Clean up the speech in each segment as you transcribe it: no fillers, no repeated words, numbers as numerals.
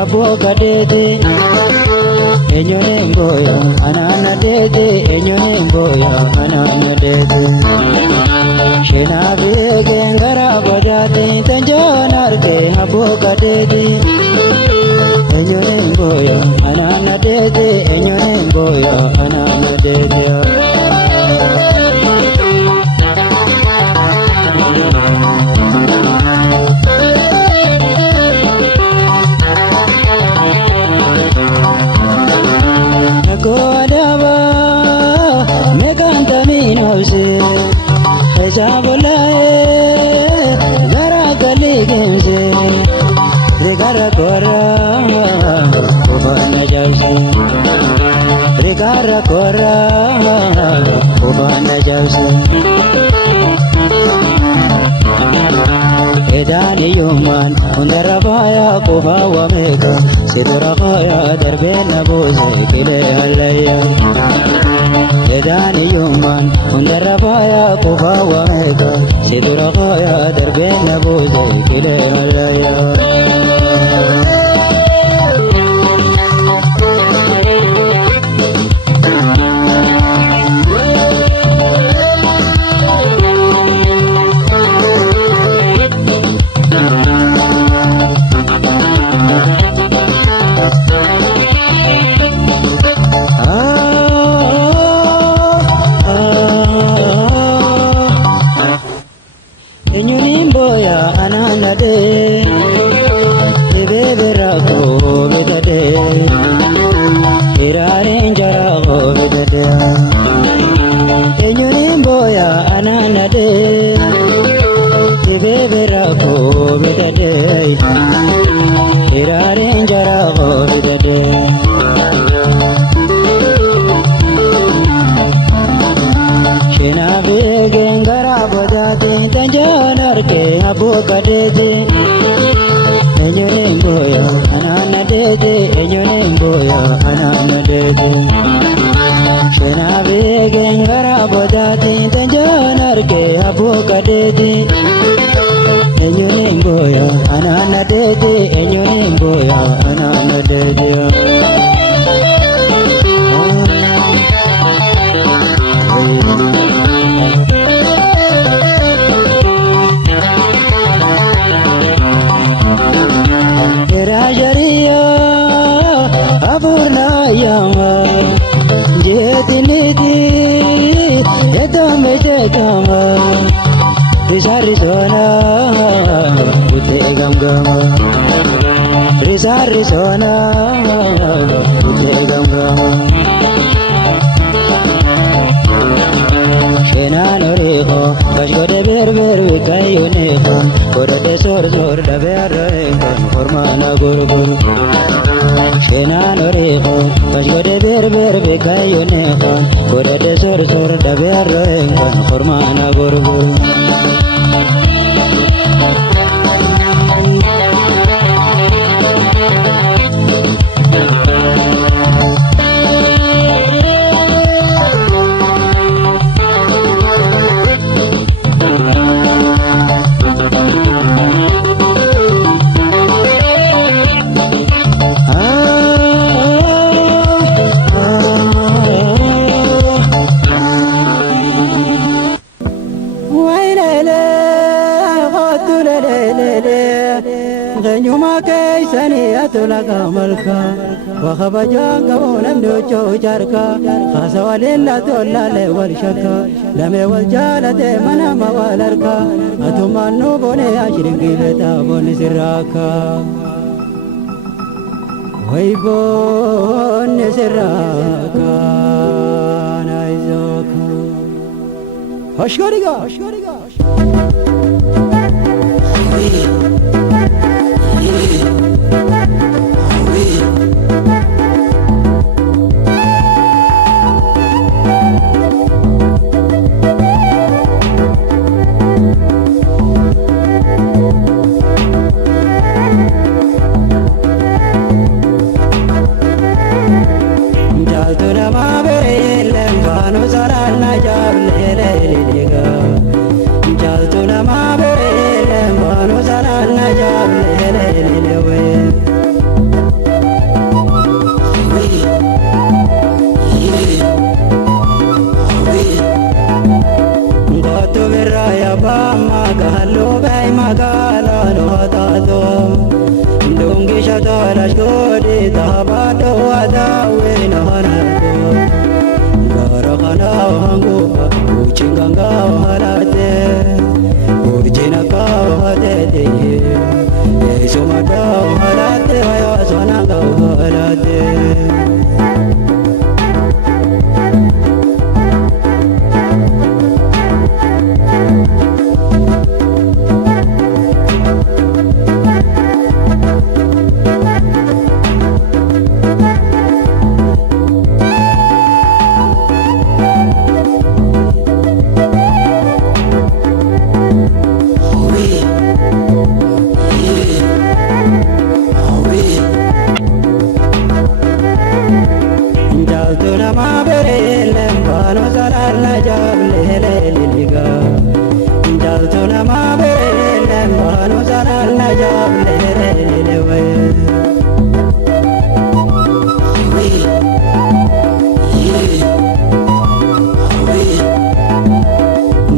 aboka dede enyone mboya anana dede enyone mboya anana dede shena bege ngara bojade tanjonarke aboka dede enyone mboya anana dede enyone mboya anana dede Regara kora ubana jausa edani yuman undarabaya kubawa meka sidurabaya darbena boze kile halaya edani yuman undarabaya kubawa meka sidurabaya darbena boze kile halaya aboka dede enyone mboya anana dede enyone mboya anana dede shena bege ngara bodati tanjonarke aboka dede enyone mboya anana dede enyone mboya anana dede Rizona utegam shena noriho kashgode berber wikayuneho korode sor da berreho formana gurgur shena noriho kashgode berber wikayuneho korode sor da berreho formana gurgur وخبجان قبونا مدوچو جاركا خاسواليلا تولا والشكا لمي والجالة منا موالركا أتمنى بني أشرقي بتا بني سراكا ويبوني سراكا نايزوكا هشكريكا Jaltu nama najab leleliga jaltuna ma belem banu zaral najab lelelewe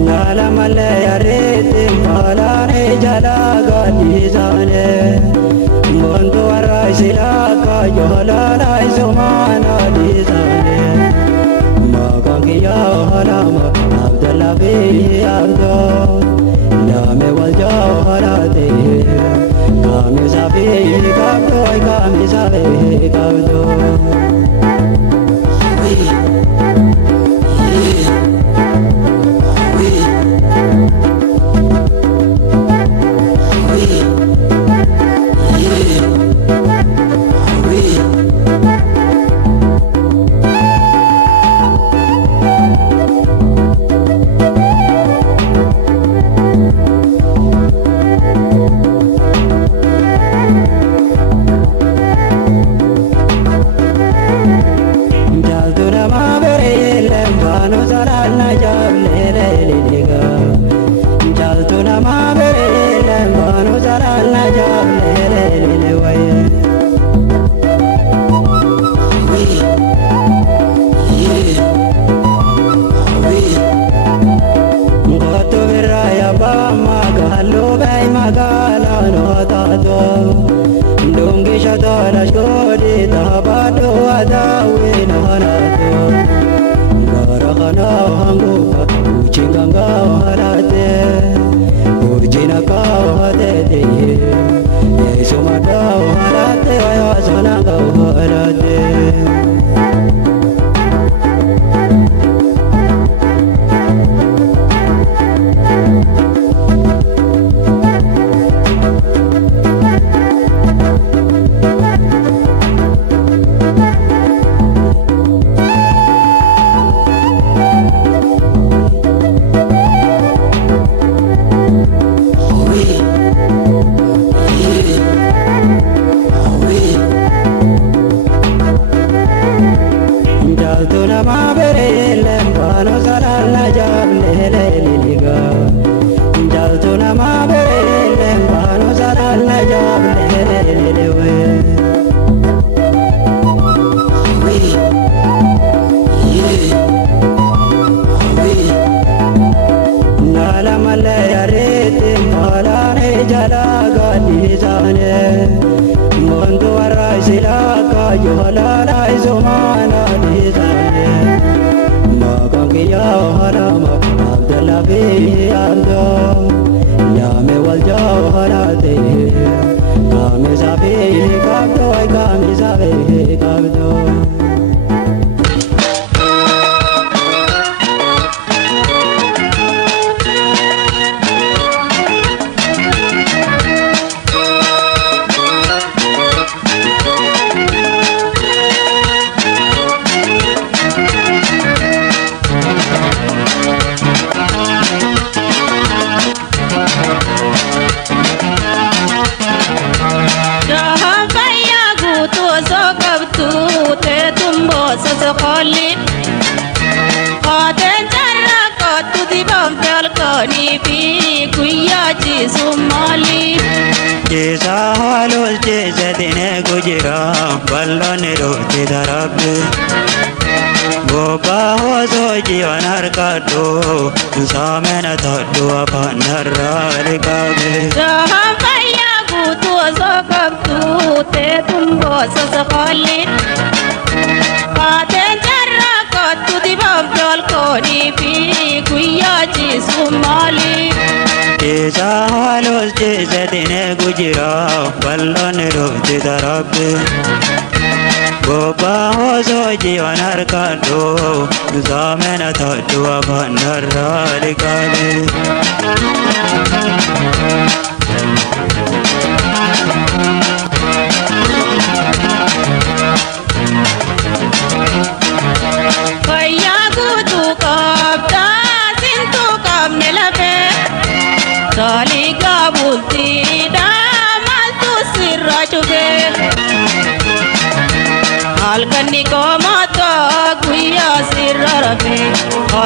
nalamale yaret malane jalaga dizane montu arasila ka johala ismana dizane magangiya halama abdallah bi abdo lame wal jawharate kamisa bi kabdo kamisa bi kabdo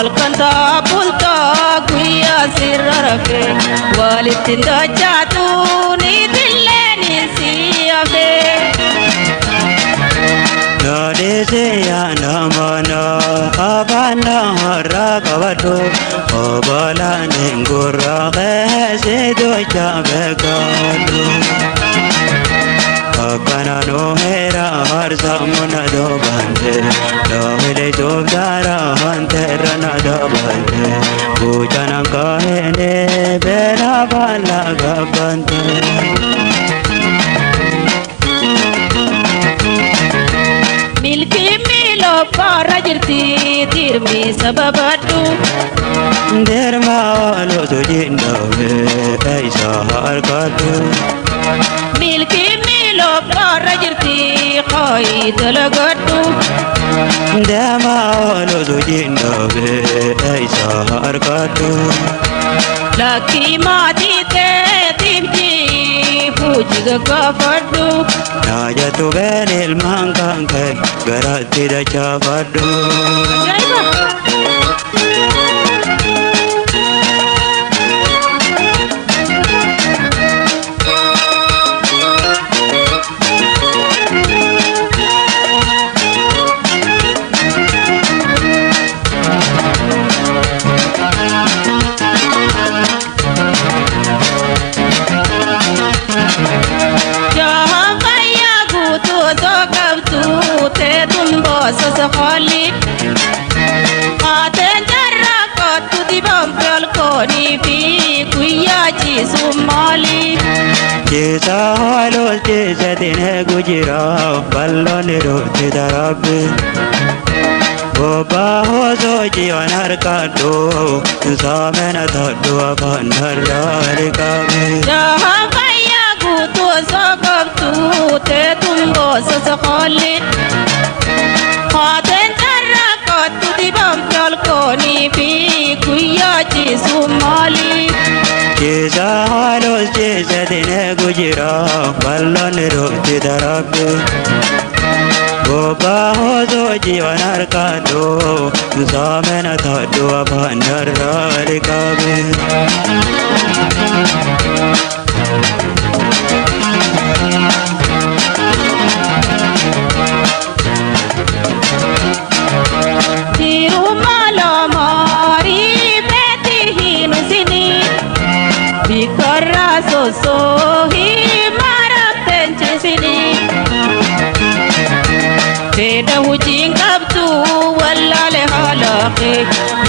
والكنتا بولتا قويا سر رفي والتندا جاتوني دلني سيافي Nadeseya namana abana haragavado obala nengura kese doja begalo akana no hera har samuna do bande lohile jobdara hantera na do bande bujana kahene bera bala gabande milki milo parajirti dirmi sababatu derma lo sujinda kaisa harkatu milki milo parajirti qaid lagatu derma lo sujinda kaisa harkatu laki mati te timji fujiga kafadu najatu benil mangkang kai garati da chavadu سخالي أتجرى قد تدبم بالكوني في كوياتي سمالي Jesa halos jesa dine gujira ballon roti darabe Boba hozo jiwanar kado samena thadu abanara rikabe Jahan kaya gutu sakabtu te tumbo sasakali أتجرى قد تدبم بالكوني في كوياتي سمالي Jesa halos jesa dine gujira ballon roti darabe Boba hozo jiwanar kado samena thadu abanara rikabe sohi marap tencesini Teda hujing kabtu walla le halaqe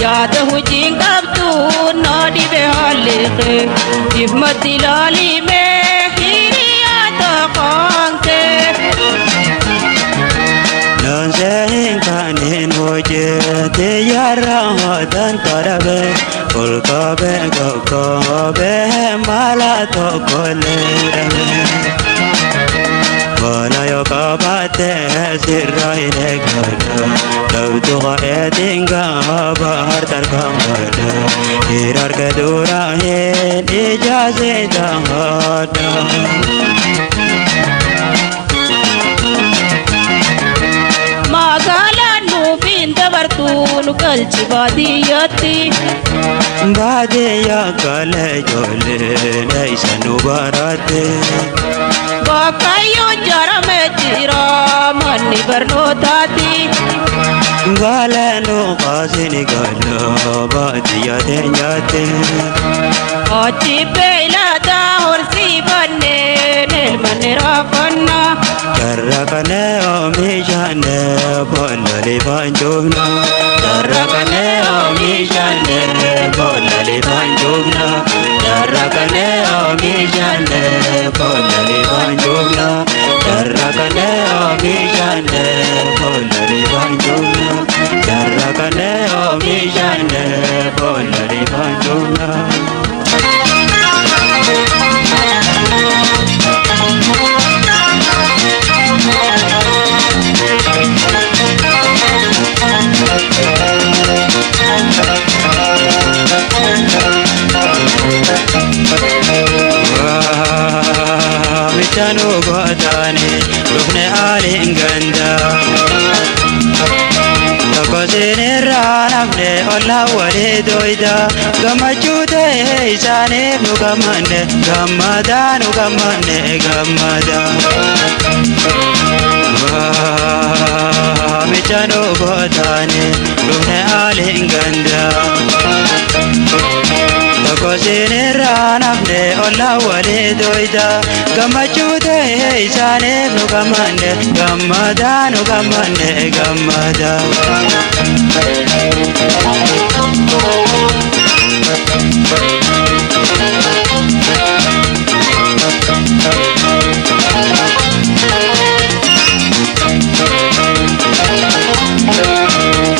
Yada hujing kabtu nadi be halaqe Ibmat dilali me hiriyata qanke Nansehin kanin hoje te yara hadan karabe Ulkabe gakabe mala to kolere Wana yo kabate sirraine gada Lavdu qaedinga bahar tarkamada Hirar kadura hin ijaze dangada kalchi badiyati Badiya kale jole naisanu barate Bakayo jarame jira mani barnotati Galeno qasini gala badiya denyate Achi pela da horsi banne nel manera panna Karrakane omishane bolali banjona Karrakane omishane bolali banjona Karrakane omishane bolali banjona Karrakane omishane bolali banjona Karrakane omishane bolali banjona Michano godane rukne alinganda Takosine rana nafne olla wale doida gamachute isane nugamane gamada nugamane gamada michano godane lune alinganda Kosinira nafne olla wale doida gamachute isane nugamane gamada nugamane gamada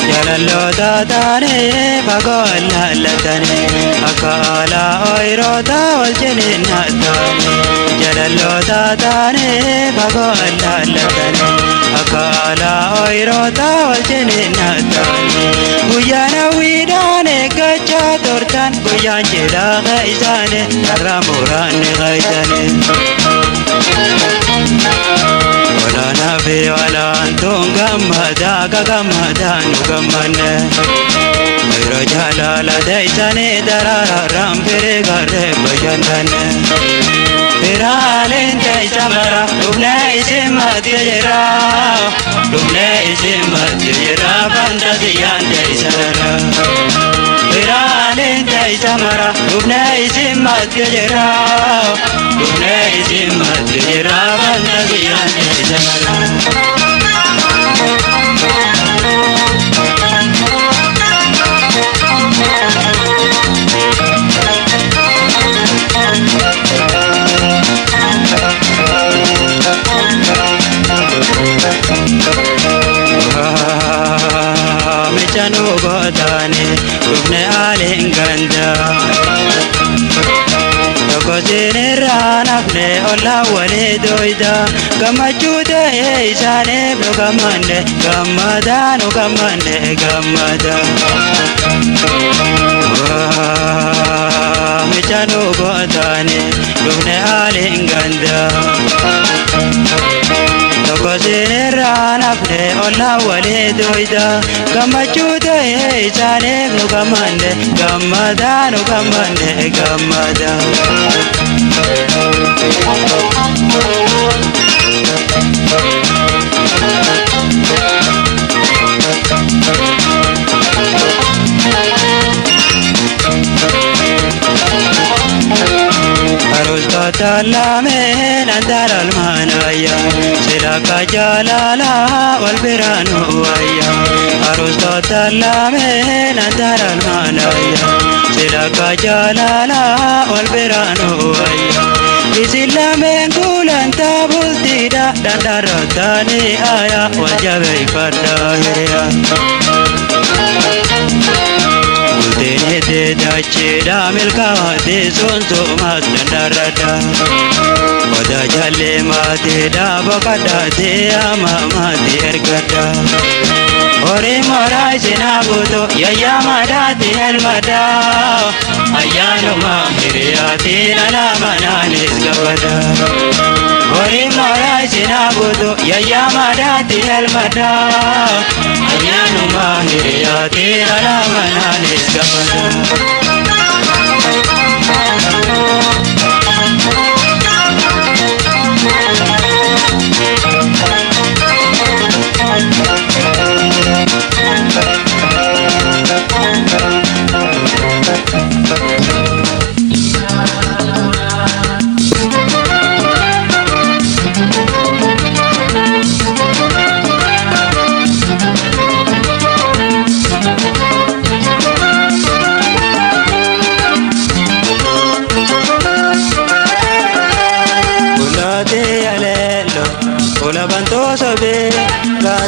Jalalo tatane bagola latane akala oirota waljene natane Jalalo tatane bagola latane akala oirota waljene natane Guyana widane gacha tortan guyan jela gaisane ramurane gaisane Wala nabi wala antung gamada kagamada nugamane Mayro jalala daitane darara rampire garre bayandane Piralen daisamara lubne isimat yajera Lubne isimat yajera banda diyan daisara Piralen daisamara lubne isimat yajera Lubne isimat yajera banda diyan daisara Michano godane rubne alinganda Kosinira nafne olla wale doida gamachute isane nugamane gamada nugamane gamada Michano godane rubne alinganda Kosinira nafne olla wale doida gamachute isane nugamane gamada nugamane gamada Talame nandar almanaya silaka jalala wal biranu waya arus talame nandar almanaya silaka jalala wal biranu waya isilame kulanta bultida dandarotani aya wajabe kadahya Tene de dachida milka de sonso mas dandarada Oda jalle mate da bakada de ama de ergada Ore morai sinabuto yaya mada de elmada Ayano ma hiriyati nala mananis gavada Ore morai sinabuto yaya mada de elmada Ayano ma hiriyati nala mananis gavada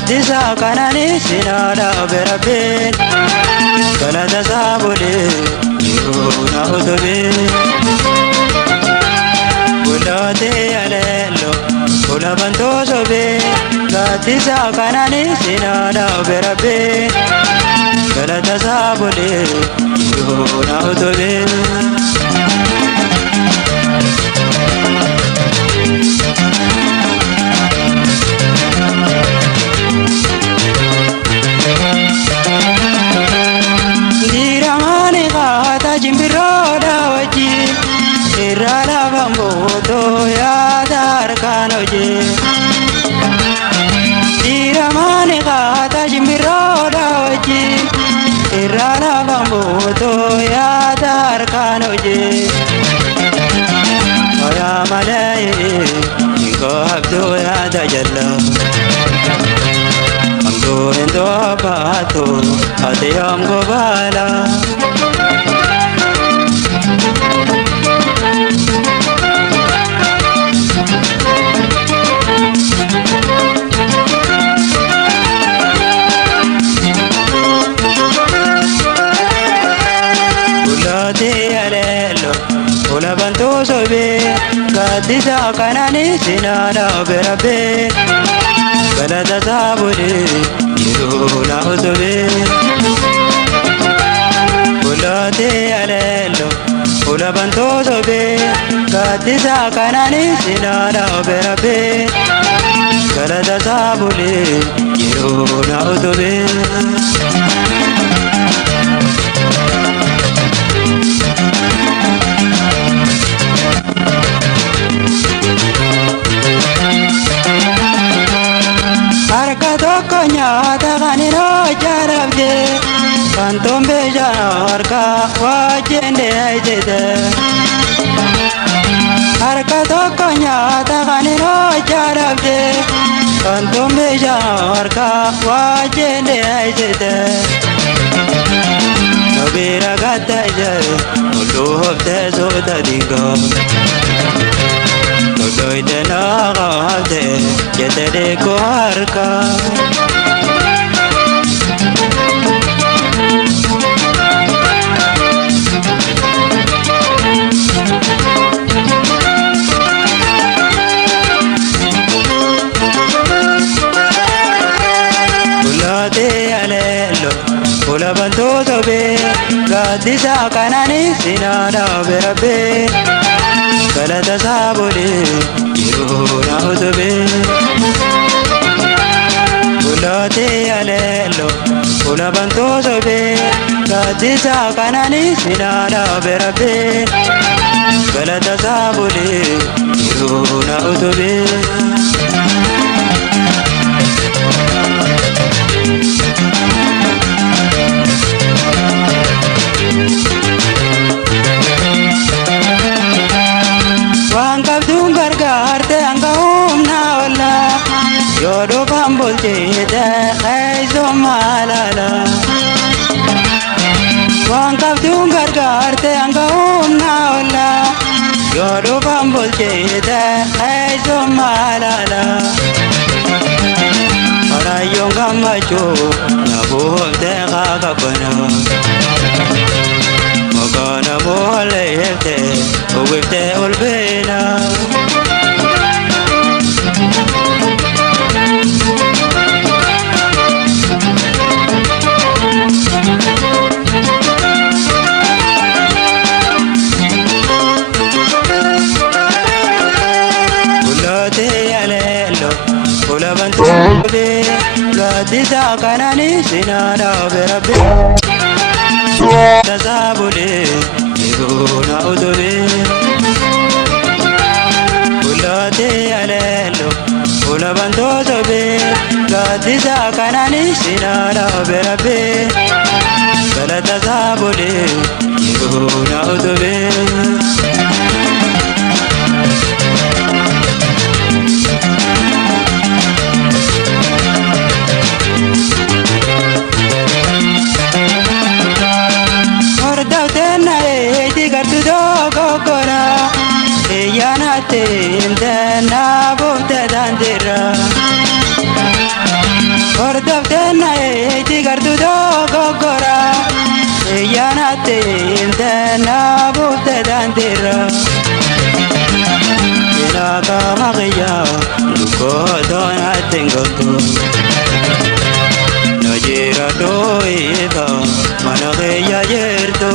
Disa kanani sinada berabin Kalada sabule yuna utobe Bulate alelo Kula banto sobe Disa kanani sinada berabin Kalada sabule yuna utobe Irana bambuto ya dar kanoje Oya malay Ingo abdo ya dajalla Amdo endo bato Adiyam gobala Gadisa kanani sinana berabe Galata saburi yiruna uzobe Ulate alelo ulabanto zobe Gadisa kanani sinana berabe Galata saburi yiruna uzobe Kantombe jarka wajende aidede Harka tokonya taganiro jarabde Kantombe jarka wajende aidede Nobira gata jare Ulu hofte soda dingo Kodoide naga hafte Yetere ko harka Ulabanto sobe Gadisa kanani sinana berabe Galata sabuli yiruna uzobe Ulate alelo Ulabanto sobe Gadisa kanani sinana berabe Galata sabuli yiruna uzobe Yodo bambol jeda aizo malala Wankab dungar garte anga naola Yodo bambol jeda aizo malala Para yonga macho nabu de gagabana Magana mole hefte uwifte ulbena Gadisa kanani sinana berabe Tasabule yiruna uzobe Ulate alelo ulabanto zobe Gadisa kanani sinana berabe Galata sabule yiruna uzobe Indana bota dandira Ordavdena digardu dogora Yanate indana bota dandira Inaga magya luko dona tengoto Najira do ida manage ya yerto